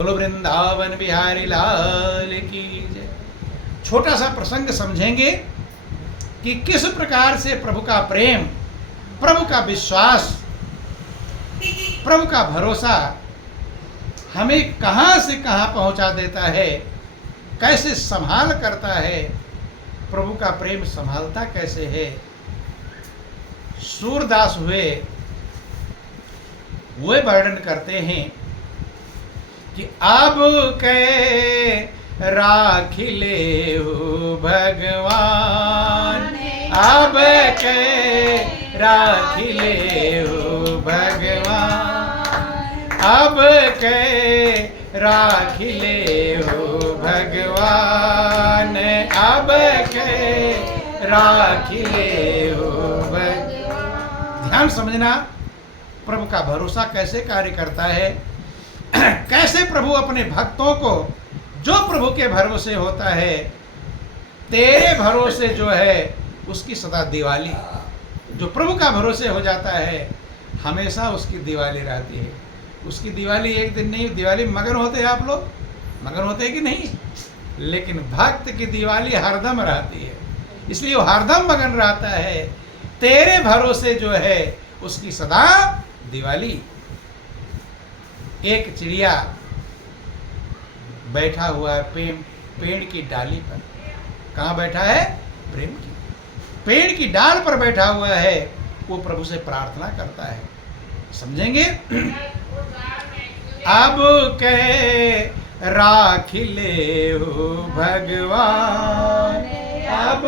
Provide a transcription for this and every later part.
बोलो वृंदावन बिहारी लाल की जय। छोटा सा प्रसंग समझेंगे कि किस प्रकार से प्रभु का प्रेम, प्रभु का विश्वास, प्रभु का भरोसा हमें कहां से कहां पहुंचा देता है, कैसे संभाल करता है, प्रभु का प्रेम संभालता कैसे है। सूरदास हुए वे वर्णन करते हैं कि अब के राखिले हो भगवान, अब के राखिले हो भगवान, अब के राखिले हो भगवान, अब के राखिले हो भगवान। ध्यान समझना, प्रभु का भरोसा कैसे कार्य करता है, कैसे प्रभु अपने भक्तों को, जो प्रभु के भरोसे होता है, तेरे भरोसे जो है उसकी सदा दिवाली, जो प्रभु का भरोसे हो जाता है हमेशा उसकी दिवाली रहती है। उसकी दिवाली एक दिन नहीं, दिवाली में मगन होते हैं आप लोग, मगन होते हैं कि नहीं, लेकिन भक्त की दिवाली हरदम रहती है, इसलिए वो हरदम मगन रहता है। तेरे भरोसे जो है उसकी सदा दिवाली। एक चिड़िया बैठा हुआ है पेड़ की डाली पर। कहाँ बैठा है? प्रेम की पेड़ की डाल पर बैठा हुआ है, वो प्रभु से प्रार्थना करता है। समझेंगे? अब के राखिले हो भगवान, अब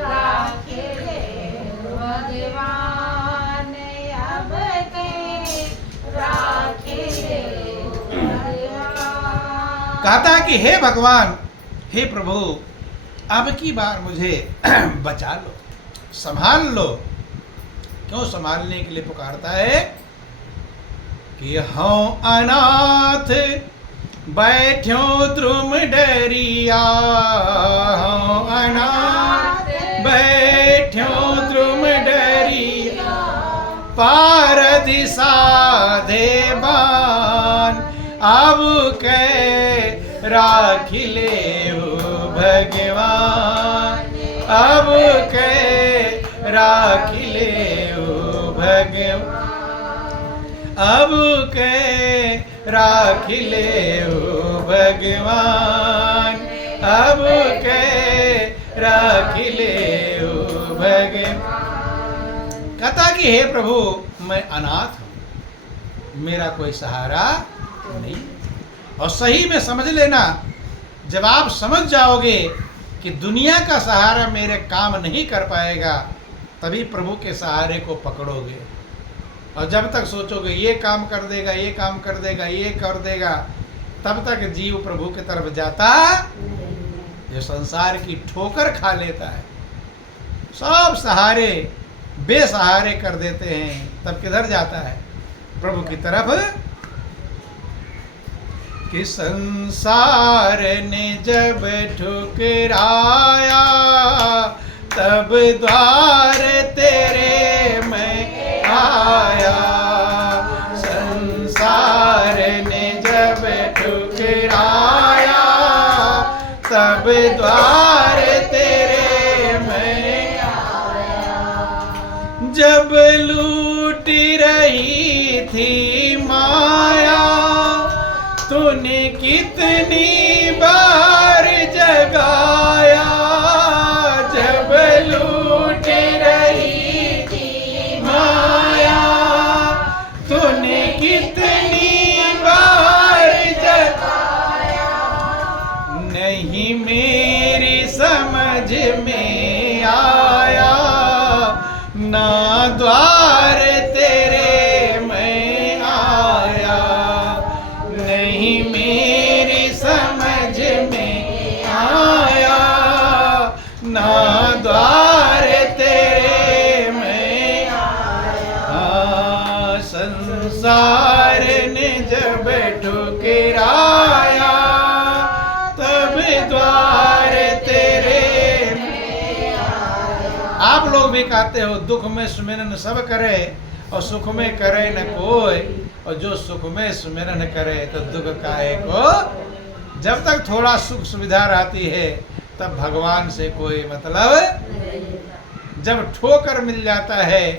राखिले हो भगवान, अब के राखिले हो भगवान। कहता कि हे भगवान, हे प्रभु, अब की बार मुझे बचा लो, संभाल लो। क्यों संभालने के लिए पुकारता है? कि हूँ अनाथ बैठ्यो द्रुम डरिया, हूँ अनाथ बैठ्यो द्रुम डरिया, पार दिशा देवान, अब के राखिले हो भगवान, अब के राखिले हो भगवान, अब के राखिले हो भगवान, अब के राखिले हो भगवान। कहता कि हे प्रभु, मैं अनाथ हूं, मेरा कोई सहारा नहीं। और सही में समझ लेना, जब आप समझ जाओगे कि दुनिया का सहारा मेरे काम नहीं कर पाएगा, तभी प्रभु के सहारे को पकड़ोगे। और जब तक सोचोगे ये काम कर देगा, ये काम कर देगा, ये कर देगा, तब तक जीव प्रभु की तरफ जाता, जो संसार की ठोकर खा लेता है, सब सहारे बेसहारे कर देते हैं, तब किधर जाता है? प्रभु की तरफ। कि संसार ने जब ठुकराया, तब द्वार तेरे में आया, संसार ने जब ठुकराया, तब द्वार तेरे में आया। जब लूट रही थी माया, तूने कितनी बार जगाया, जब लूट रही थी माया, तूने कितनी बार जगाया। नहीं मेरी समझ में आया, ना द्वार तेरे में आया, नहीं मेरी समझ में आया, ना द्वार तेरे में आया। संसार ने जब ठुकराया, तब द्वार तेरे में आया। आप लोग भी कहते हो दुख में सुमिरन सब करे, और सुख में करे न कोई, और जो सुख में सुमिरन करे तो दुख काहे को। जब तक थोड़ा सुख सुविधा रहती है तब भगवान से कोई मतलब। जब ठोकर मिल जाता है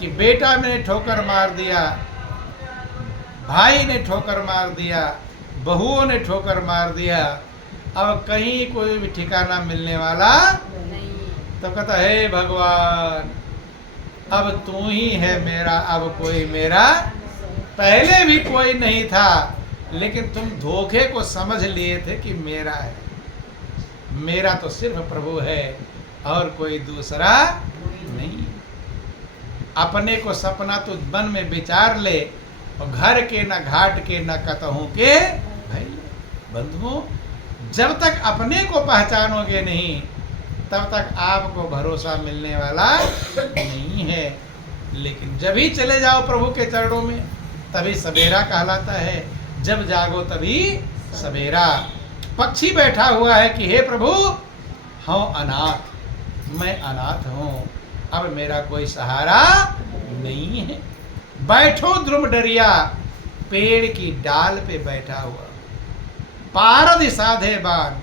कि बेटा ने ठोकर मार दिया, भाई ने ठोकर मार दिया, बहुओं ने ठोकर मार दिया, अब कहीं कोई भी ठिकाना मिलने वाला, तो कहता है भगवान अब तू ही है मेरा, अब कोई मेरा। पहले भी कोई नहीं था, लेकिन तुम धोखे को समझ लिए थे कि मेरा है। मेरा तो सिर्फ प्रभु है और कोई दूसरा नहीं। अपने को सपना तो मन में विचार ले, और घर के न घाट के न कतहूं के भाई। बंधुओं, जब तक अपने को पहचानोगे नहीं तब तक आपको भरोसा मिलने वाला नहीं है। लेकिन जब ही चले जाओ प्रभु के चरणों में तभी सवेरा कहलाता है। जब जागो तभी सवेरा। पक्षी बैठा हुआ है कि हे प्रभु हम अनाथ, मैं अनाथ हूँ, अब मेरा कोई सहारा नहीं है। बैठो ध्रुव डरिया, पेड़ की डाल पे बैठा हुआ, पारधि साधे बाण।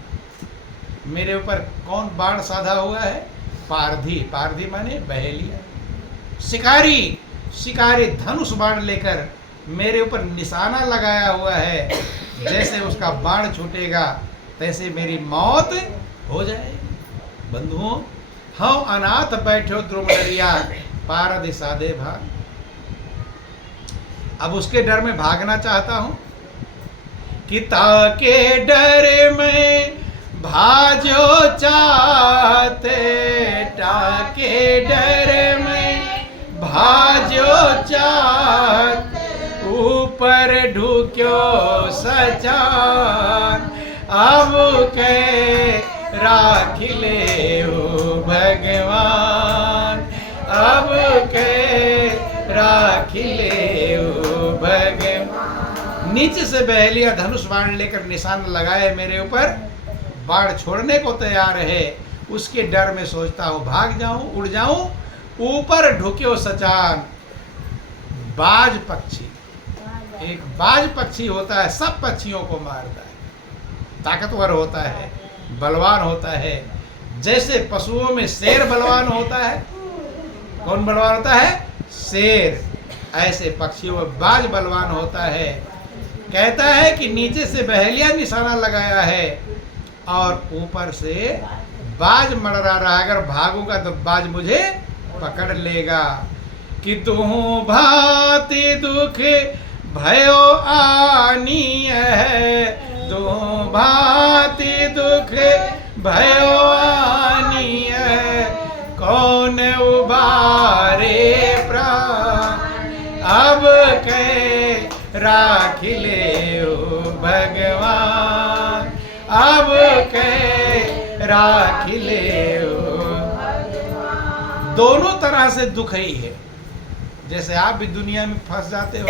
मेरे ऊपर कौन बाण साधा हुआ है? पारधी। पारधी माने बहेलिया। शिकारी, शिकारी धनुष बाण लेकर मेरे ऊपर निशाना लगाया हुआ है। जैसे उसका बाण छूटेगा तैसे मेरी मौत हो जाएगी। बंधुओं, हम अनाथ बैठो ध्रुव डरिया, पारधि साधे भाग। अब उसके डर में भागना चाहता हूं कि ताके डर में भाजो चाहते, ताके डर में भाजो चाहते, ऊपर ढुक्यो सजान, अब के राख ले ओ भगवान, अब के राख ले ओ भगवान। नीचे से बहेलिया धनुष बाण लेकर निशान लगाए मेरे ऊपर, बाण छोड़ने को तैयार है। उसके डर में सोचता हूँ भाग जाऊं, उड़ जाऊं। ऊपर ढुक्यो सचान, बाज पक्षी। एक बाज पक्षी होता है, सब पक्षियों को मारता है, ताकतवर होता है, बलवान होता है। जैसे पशुओं में शेर बलवान होता है। कौन बलवान होता है? शेर। ऐसे पक्षियों में बाज बलवान होता है। कहता है कि नीचे से बहेलिया निशाना लगाया है और ऊपर से बाज मड़रा रहा है। अगर भागूंगा तो बाज मुझे पकड़ लेगा। कि तू भांति दुख भयो आनी है, तू भांति दुख भयो आनी है, कौन उबारे प्राण, अब के राख ले ओ भगवान, अब के राख ले ओ। दोनों तरह से दुख ही है। जैसे आप भी दुनिया में फंस जाते हो,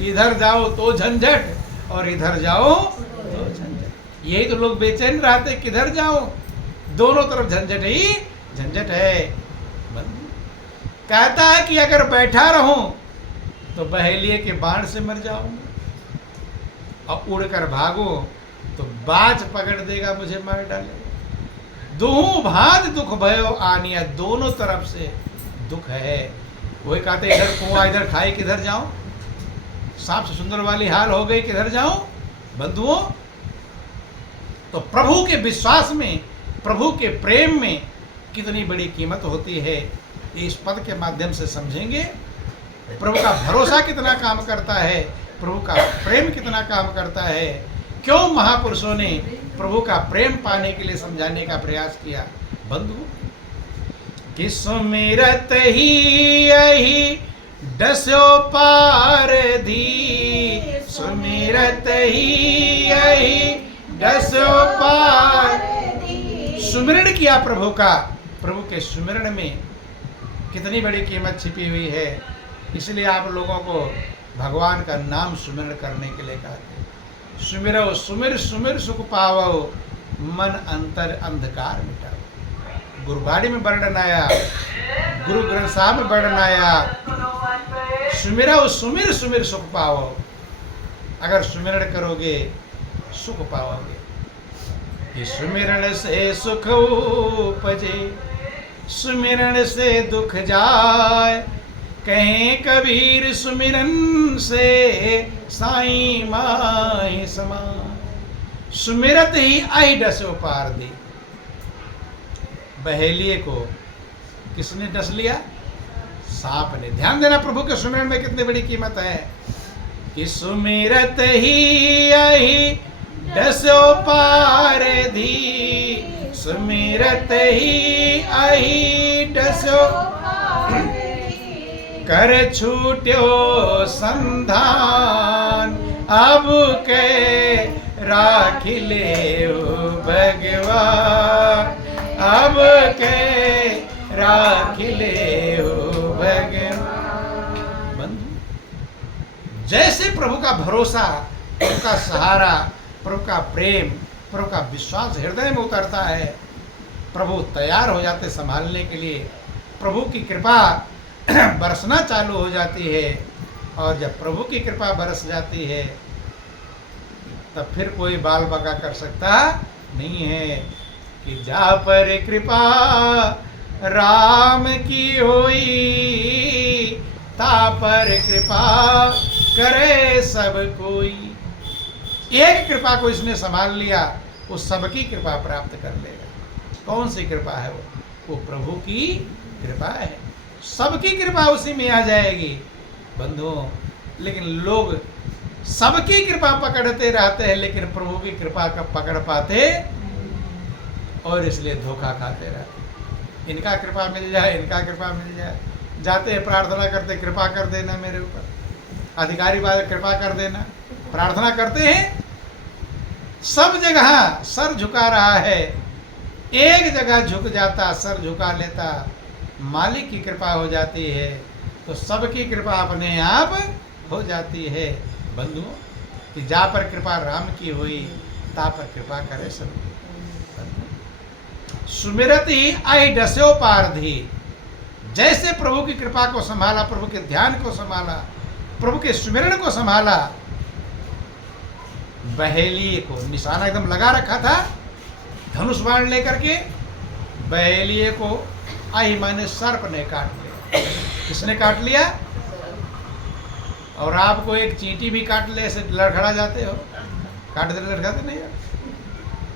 इधर जाओ तो झंझट और इधर जाओ तो झंझट। यही तो लोग बेचैन रहते, किधर जाओ, दोनों तरफ झंझट ही झंझट है। कहता है कि अगर बैठा रहूं तो बहेलिए के बाण से मर जाऊंगा, और उड़कर भागो तो बाज पकड़ देगा, मुझे मार डालेगा। दोनों भांत दुख भयो आनिया, दोनों तरफ से दुख है। वही कहते इधर कुआं इधर खाई, किधर जाऊं, सांप से सुंदर वाली हाल हो गई, किधर जाऊं। बंधुओं, तो प्रभु के विश्वास में, प्रभु के प्रेम में कितनी बड़ी कीमत होती है, इस पद के माध्यम से समझेंगे। प्रभु का भरोसा कितना काम करता है, प्रभु का प्रेम कितना काम करता है, क्यों महापुरुषों ने प्रभु का प्रेम पाने के लिए समझाने का प्रयास किया। बंधु, कि सुमिरत ही यही डस्यो पार धी, सुमिरत ही यही डस्यो पार। सुमिरण किया प्रभु का, प्रभु के सुमिरण में कितनी बड़ी कीमत छिपी हुई है। इसलिए आप लोगों को भगवान का नाम सुमिरण करने के लिए कहते हैं। सुमिरो सुमिर सुमिर सुख पावो, मन अंतर अंधकार मिटाओ। गुरुबाणी में वर्णन आया, गुरु ग्रंथ साहब में वर्णन आया सुमिरौ सुमिर सुमिर सुख पाओ। अगर सुमिरन करोगे सुख पाओगे। कि सुमिरन से सुख उपजे, सुमिरन से दुख जाए। कहें कबीर सुमिरन से साईं माई समान। सुमिरत ही आई डसो पार दी। बहेलिए को किसने डस लिया? सांप ने। ध्यान देना, प्रभु के सुमिरन में कितनी बड़ी कीमत है। कि सुमिरत ही आई डसो पार दी, सुमिरत ही आई डसो कर छूट्यो संधान। अब के राख ले भगवान, अब के राख ले भगवान। बंधु, जैसे प्रभु का भरोसा, प्रभु का सहारा, प्रभु का प्रेम, प्रभु का विश्वास हृदय में उतरता है, प्रभु तैयार हो जाते संभालने के लिए। प्रभु की कृपा बरसना चालू हो जाती है। और जब प्रभु की कृपा बरस जाती है तब फिर कोई बाल बका कर सकता नहीं है। कि जा पर कृपा राम की होई, ता पर कृपा करे सब कोई। एक कृपा को इसने संभाल लिया, वो सबकी कृपा प्राप्त कर लेगा। कौन सी कृपा है वो प्रभु की कृपा है। सबकी कृपा उसी में आ जाएगी बंधुओं। लेकिन लोग सबकी कृपा पकड़ते रहते हैं, लेकिन प्रभु की कृपा का पकड़ पाते और इसलिए धोखा खाते रहते। इनका कृपा मिल जाए, इनका कृपा मिल जाए। जाते हैं प्रार्थना करते, कृपा कर देना मेरे ऊपर, अधिकारी वाले कृपा कर देना, प्रार्थना करते हैं। सब जगह सर झुका रहा है, एक जगह झुक जाता, सर झुका लेता, मालिक की कृपा हो जाती है तो सबकी कृपा अपने आप हो जाती है बंधुओं। कि जा पर कृपा राम की हुई, ता पर कृपा करे सब। सुमिरत ही आई डस्यो पारधी। जैसे प्रभु की कृपा को संभाला, प्रभु के ध्यान को संभाला, प्रभु के सुमिरन को संभाला, बहेलिए को निशाना एकदम लगा रखा था धनुष बाण लेकर के। बहेलिए को आई माने सर्प ने काट लिया। किसने काट लिया? और आपको एक चींटी भी काट ले ऐसे लड़खड़ा जाते हो? काट दे लड़खड़ाते नहीं हो?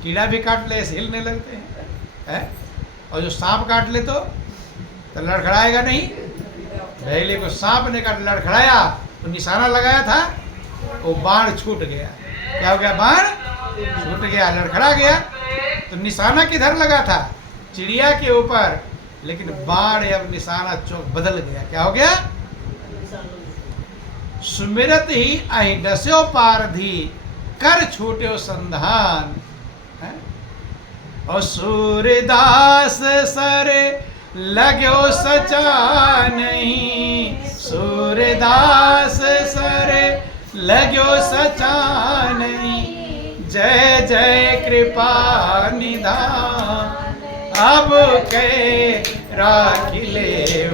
कीड़ा भी काट ले ऐसे हिलने लगते हैं। और जो सांप काट ले तो लड़खड़ाएगा नहीं। बहेलिए को सांप ने काट लड़खड़ाया तो निशाना लगाया था, वो बाण छूट गया। क्या हो गया? बाण छूट गया, लड़खड़ा गया। तो निशाना किधर लगा था? चिड़िया के ऊपर, लेकिन बाण अब निशाना चौक बदल गया। क्या हो गया? सुमिरत ही आई डस्यो पारधी, कर छूट्यो संधान। और सूरदास सर लाग्यो सचा नहीं, सूरदास सर लाग्यो सचा नहीं। जय जय कृपा निधान, अब के राख ले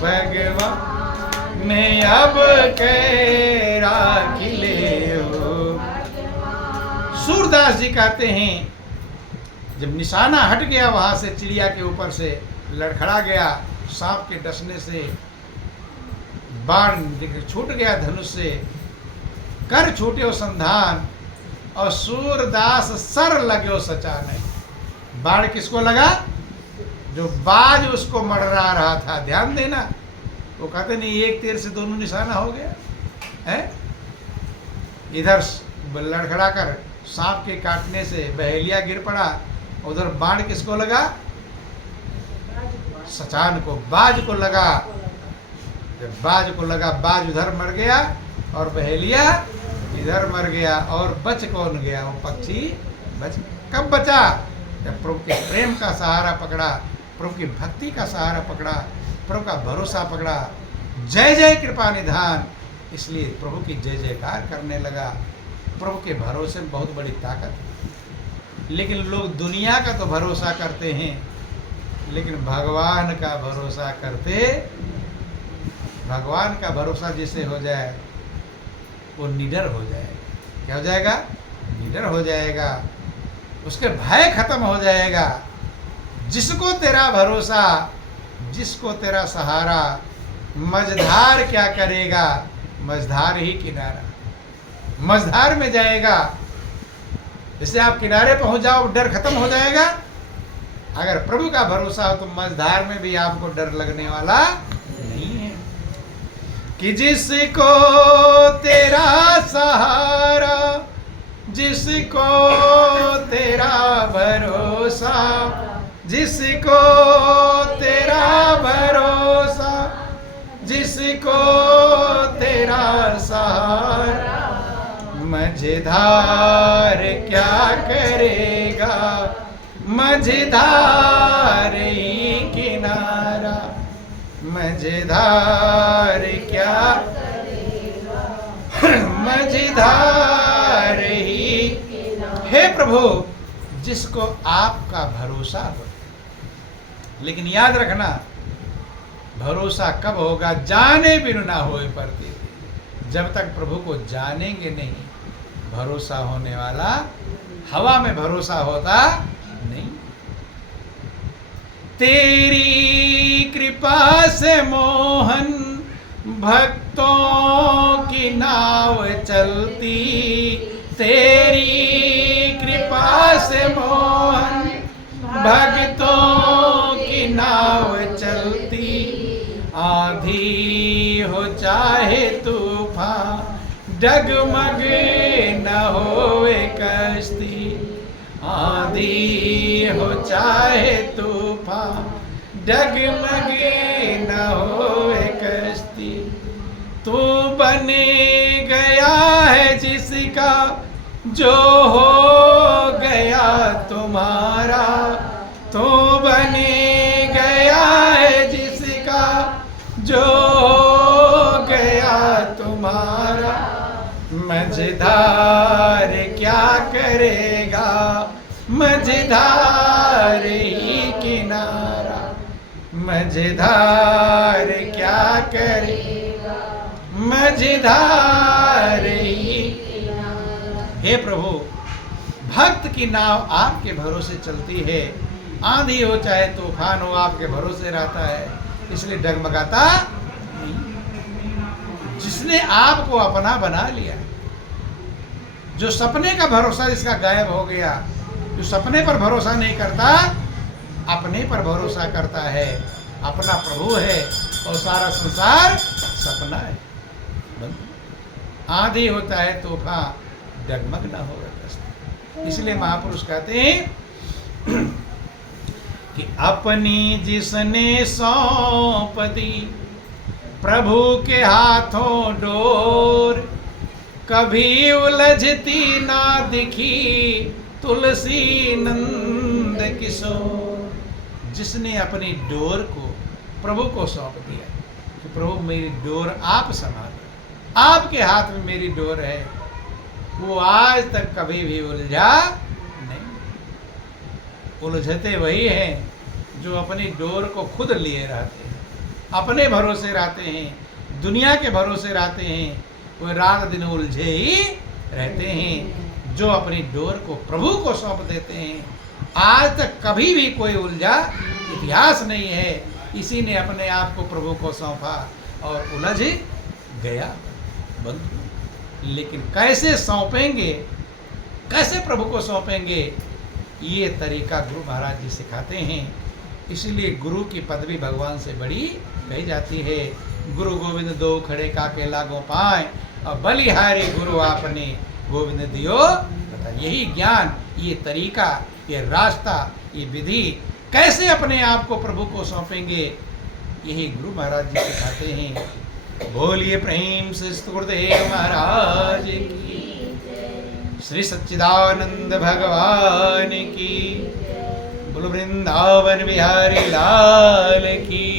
भगवान ने, अब के राख ले। सूरदास जी कहते हैं जब निशाना हट गया वहां से, चिड़िया के ऊपर से लड़खड़ा गया, सांप के डसने से बाण छूट गया धनुष से, कर छूट्यो संधान। और सूरदास सर लाग्यो सचा नहीं। बाण किसको लगा? जो बाज उसको मडरा रहा था। ध्यान देना, वो कहते नहीं एक तीर से दोनों निशाना हो गया है। इधर लड़खड़ा कर सांप के काटने से बहेलिया गिर पड़ा, उधर बाण किसको लगा? सचान को, बाज को लगा। जब बाज को लगा, बाज उधर मर गया और बहेलिया इधर मर गया। और बच कौन गया? वो पक्षी बच। कब बचा? जब प्रभु के प्रेम का सहारा पकड़ा, प्रभु की भक्ति का सहारा पकड़ा, प्रभु का भरोसा पकड़ा। जय जय कृपा निधान, इसलिए प्रभु की जय जयकार करने लगा। प्रभु के भरोसे में बहुत बड़ी ताकत है। लेकिन लोग दुनिया का तो भरोसा करते हैं, लेकिन भगवान का भरोसा करते भगवान का भरोसा जिसे हो जाए वो निडर हो जाएगा। क्या हो जाएगा? निडर हो जाएगा। उसके भय खत्म हो जाएगा। जिसको तेरा भरोसा, जिसको तेरा सहारा, मझधार क्या करेगा? मझधार ही किनारा। मझधार में जाएगा। जैसे आप किनारे पहुंच जाओ, डर खत्म हो जाएगा। अगर प्रभु का भरोसा हो तो मझधार में भी आपको डर लगने वाला नहीं है। कि जिसको तेरा सहारा, जिसको तेरा भरोसा, जिसको तेरा भरोसा, जिसको तेरा सहारा, मझधार क्या करेगा? मझधार ही किनारा। मझधार क्या करेगा? मझधार ही। हे प्रभु, जिसको आपका भरोसा हो। लेकिन याद रखना, भरोसा कब होगा? जाने बिनु ना होए परती। जब तक प्रभु को जानेंगे नहीं, भरोसा होने वाला। हवा में भरोसा होता नहीं। तेरी कृपा से मोहन भक्तों की नाव चलती। तेरी कृपा से मोहन भक्तों की नाव चलती। आंधी हो चाहे तूफान, डगमग न होए कश्ती। आंधी हो चाहे तूफान, डगमग न होए कश्ती। तू बने गया है जिसका, जो हो गया तुम्हारा। तू बने गया है जिसका, जो हो गया तुम्हारा। मझधार क्या करेगा? मझधार ही किनारा। मझधार क्या करेगा? मझधार ही किनारा। हे प्रभु, भक्त की नाव आपके भरोसे चलती है। आंधी हो चाहे तूफान हो, आपके भरोसे रहता है, इसलिए डगमगाता नहीं। जिसने आपको अपना बना लिया, जो सपने का भरोसा जिसका गायब हो गया, जो सपने पर भरोसा नहीं करता, अपने पर भरोसा करता है। अपना प्रभु है और सारा संसार सपना है। आंधी होता है तूफान, डगमग ना होगा। इसलिए महापुरुष कहते हैं कि अपनी जिसने सौंप दी प्रभु के हाथों डोर, कभी उलझती ना दिखी तुलसी नंद किशोर। जिसने अपनी डोर को प्रभु को सौंप दिया कि प्रभु मेरी डोर आप संभालो, आपके हाथ में मेरी डोर है, वो आज तक कभी भी उलझा नहीं। उलझते वही हैं जो अपनी डोर को खुद लिए रहते हैं, अपने भरोसे रहते हैं, दुनिया के भरोसे रहते हैं। वो रात दिन उलझे ही रहते हैं। जो अपनी डोर को प्रभु को सौंप देते हैं, आज तक कभी भी कोई उलझा इतिहास नहीं है। इसी ने अपने आप को प्रभु को सौंपा और उलझ गया बंधु। लेकिन कैसे सौंपेंगे, कैसे प्रभु को सौंपेंगे, ये तरीका गुरु महाराज जी सिखाते हैं। इसलिए गुरु की पदवी भगवान से बड़ी कही जाती है। गुरु गोविंद दो खड़े काके लागो पाए, और बलिहारी गुरु आपने गोविंद दियो बता। यही ज्ञान, ये तरीका, ये रास्ता, ये विधि, कैसे अपने आप को प्रभु को सौंपेंगे, यही गुरु महाराज जी सिखाते हैं। बोलिए प्रेम से गुरुदेव महाराज की, श्री सच्चिदानंद भगवान की, बोलो वृंदावन बिहारी लाल की।